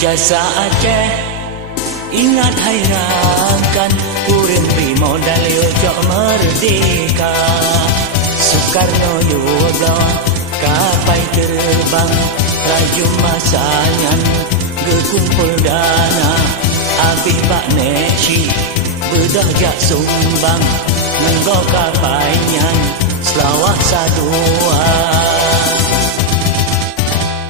Jasa Aceh, ingat hai rakan, urang beri modal ojo merdeka. Soekarno juga kapai terbang, raju masangan gekumpul dana. Abi Pak Neshi bedah jak sumbang, nenggo kapaian selawat sadua.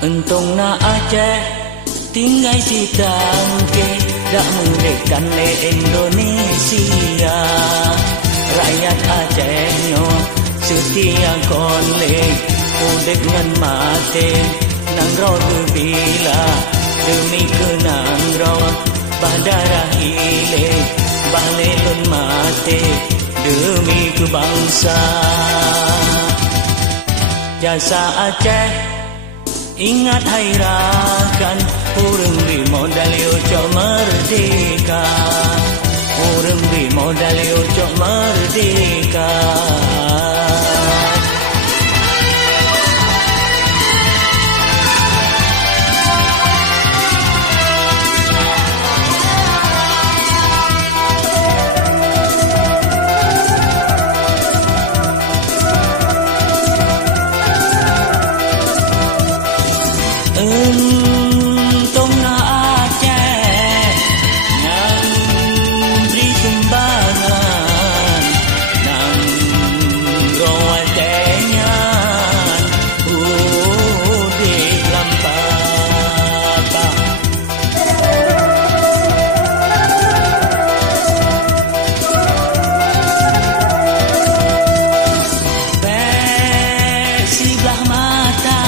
Entong na Aceh tinggal si tangke, dak mendekan le Indonesia. Rakyat Acehnya setia konlek, udek ngan mate, nang roh bila demi kenang roh, badara hile, balelun mate, demi kebangsa. Jasa Aceh, ingat hai rakan, urang beri modal ojo merdeka. Urang beri modal ojo merdeka. Entong na Aceh yang beri sumbangan, nang rawat tenyan udik lampapa. Sebelah mata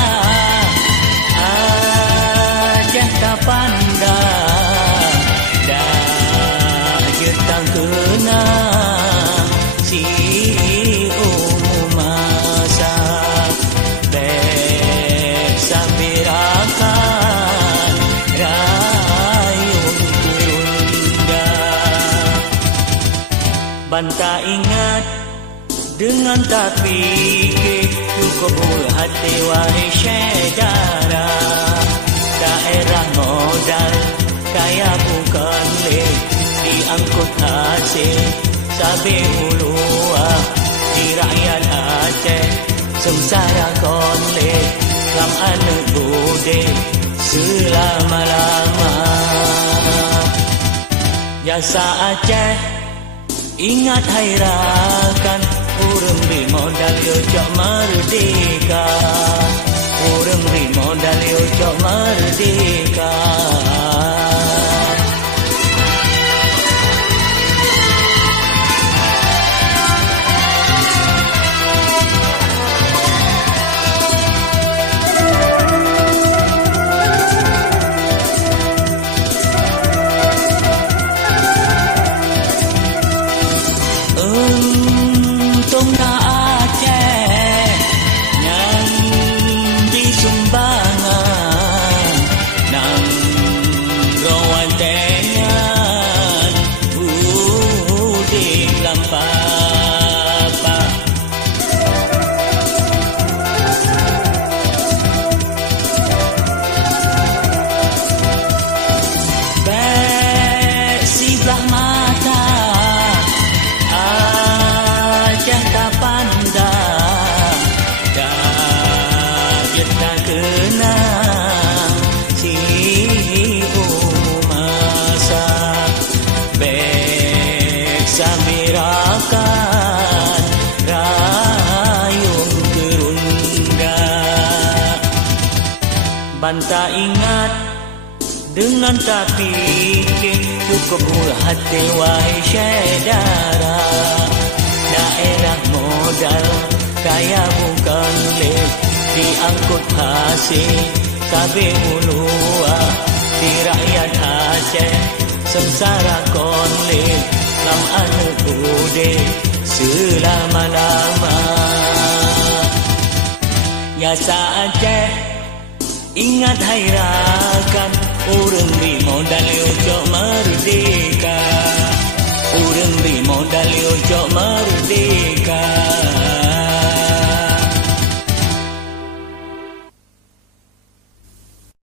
tak pandang, dah jetang kena si masa. Bek sambirakan rayung kurunda. Banta ingat dengan tak fikir, cukup hati wahai saudara. Daerah modal kaya bukan lek, diangkut hasil sabe ulua. Di rakyat Aceh sengsara konlek, lam anak bude selama-lama. Jasa Aceh, ingat hai rakan, urang beri modal ojo merdeka. Urang beri modal ojo merdeka. Entong na Aceh yang beri sumbangan, nang rawan tenyan udik lampapa. Bek sebelah mata Aceh tak pandang, dah jetang kenang si masa. Bek sambirakan rayung kerunda. Banta ingat dengan tak fikir, cukup hati wahai saudara. Daerah modal kaya bukan lek, diangkut hasil sabe ulua. Di rakyat Aceh sengsara konlek, lam anak bude selama-lama. Jasa Aceh, ingat hai rakan, urang beri modal ojo merdeka. Urang beri modal ojo